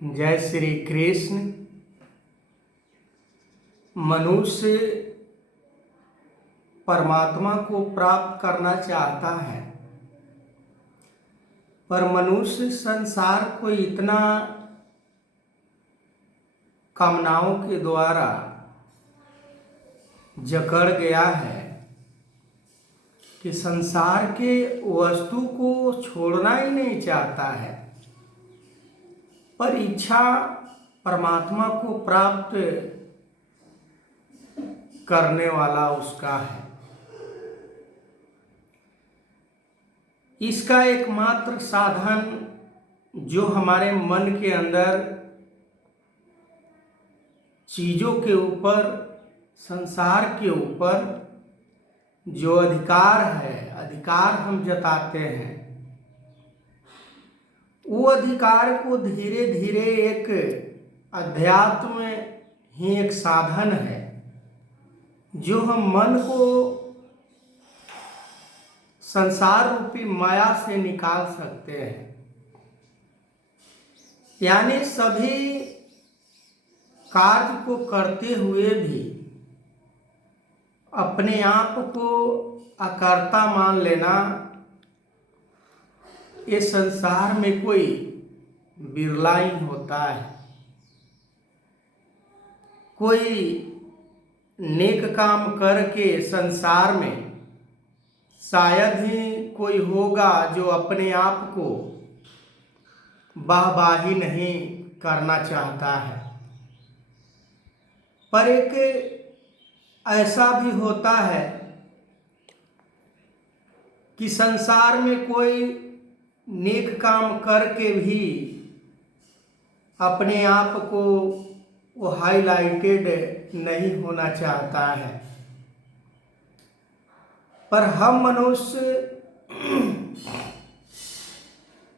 जय श्री कृष्ण। मनुष्य परमात्मा को प्राप्त करना चाहता है, पर मनुष्य संसार को इतना कामनाओं के द्वारा जकड़ गया है कि संसार के वस्तु को छोड़ना ही नहीं चाहता है। पर इच्छा परमात्मा को प्राप्त करने वाला उसका है। इसका एकमात्र साधन जो हमारे मन के अंदर चीजों के ऊपर, संसार के ऊपर जो अधिकार हम जताते हैं, वो अधिकार को धीरे धीरे एक अध्यात्म में ही एक साधन है जो हम मन को संसार रूपी माया से निकाल सकते हैं। यानी सभी कार्य को करते हुए भी अपने आप को अकर्ता मान लेना, ये संसार में कोई बिरला ही होता है। कोई नेक काम करके संसार में शायद ही कोई होगा जो अपने आप को वाहवाही नहीं करना चाहता है। पर एक ऐसा भी होता है कि संसार में कोई नेक काम करके भी अपने आप को वो हाईलाइटेड नहीं होना चाहता है। पर हम मनुष्य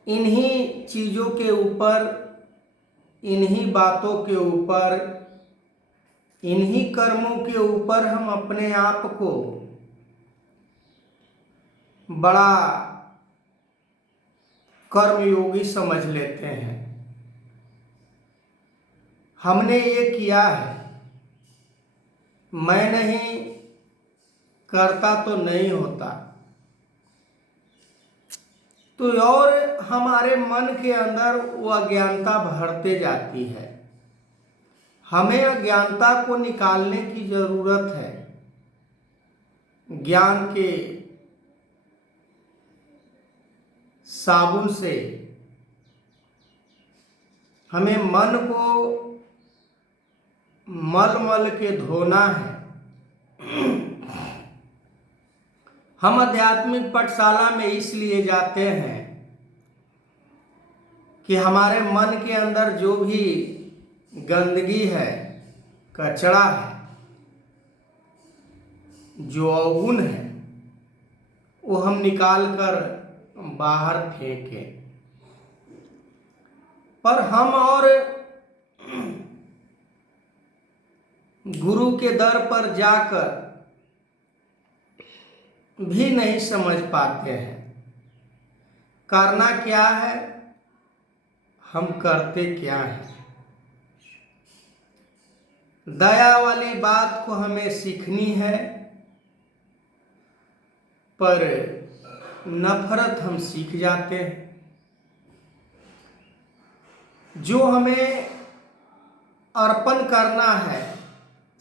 इन्हीं चीज़ों के ऊपर, इन्हीं बातों के ऊपर, इन्हीं कर्मों के ऊपर हम अपने आप को बड़ा कर्मयोगी समझ लेते हैं। हमने ये किया है, मैं नहीं करता तो नहीं होता। तो और हमारे मन के अंदर वो अज्ञानता बढ़ते जाती है। हमें अज्ञानता को निकालने की जरूरत है। ज्ञान के साबुन से हमें मन को मल मल के धोना है। हम आध्यात्मिक पाठशाला में इसलिए जाते हैं कि हमारे मन के अंदर जो भी गंदगी है, कचरा है, जो अवगुण है, वो हम निकाल कर बाहर फेंकें। पर हम और गुरु के दर पर जाकर भी नहीं समझ पाते हैं करना क्या है, हम करते क्या हैं। दया वाली बात को हमें सीखनी है, पर नफरत हम सीख जाते हैं। जो हमें अर्पण करना है,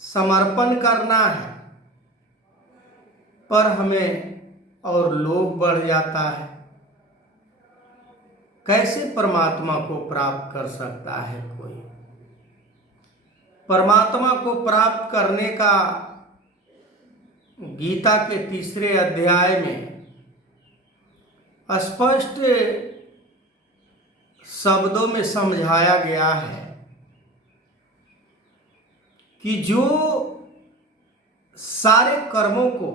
समर्पण करना है, पर हमें और लोभ बढ़ जाता है। कैसे परमात्मा को प्राप्त कर सकता है कोई? परमात्मा को प्राप्त करने का गीता के 3 अध्याय में स्पष्ट शब्दों में समझाया गया है कि जो सारे कर्मों को,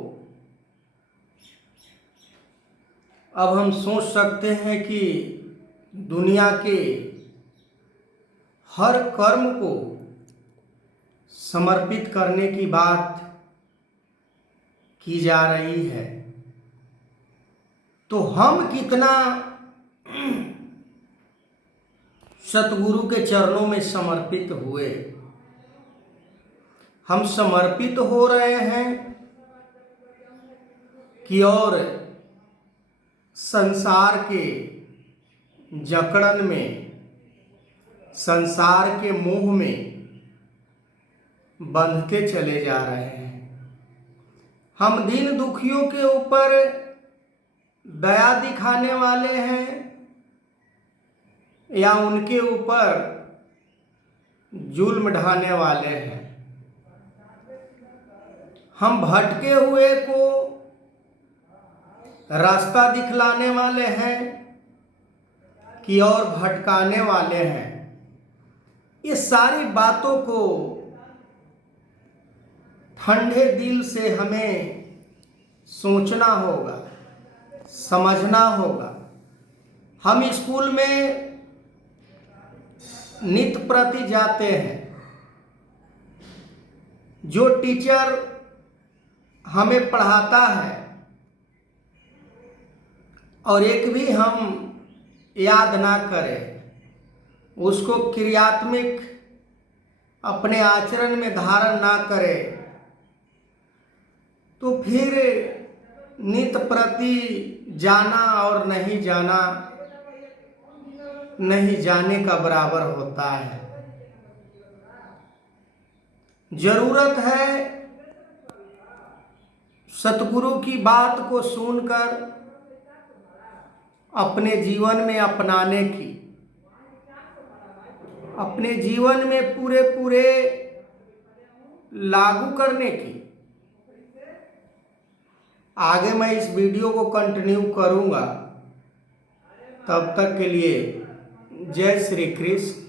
अब हम सोच सकते हैं कि दुनिया के हर कर्म को समर्पित करने की बात की जा रही है, तो हम कितना सतगुरु के चरणों में समर्पित हुए। हम समर्पित हो रहे हैं कि और संसार के जकड़न में, संसार के मोह में बंधते चले जा रहे हैं। हम दीन दुखियों के ऊपर दया दिखाने वाले हैं या उनके ऊपर जुल्म ढाने वाले हैं। हम भटके हुए को रास्ता दिखलाने वाले हैं कि और भटकाने वाले हैं। ये सारी बातों को ठंडे दिल से हमें सोचना होगा, समझना होगा। हम स्कूल में नित्य प्रति जाते हैं। जो टीचर हमें पढ़ाता है और एक भी हम याद ना करें, उसको क्रियात्मक अपने आचरण में धारण ना करें, तो फिर नित्य प्रति जाना और नहीं जाना नहीं जाने का बराबर होता है। जरूरत है सतगुरु की बात को सुनकर अपने जीवन में अपनाने की, अपने जीवन में पूरे पूरे लागू करने की। आगे मैं इस वीडियो को कंटिन्यू करूंगा। तब तक के लिए जय श्री कृष्ण।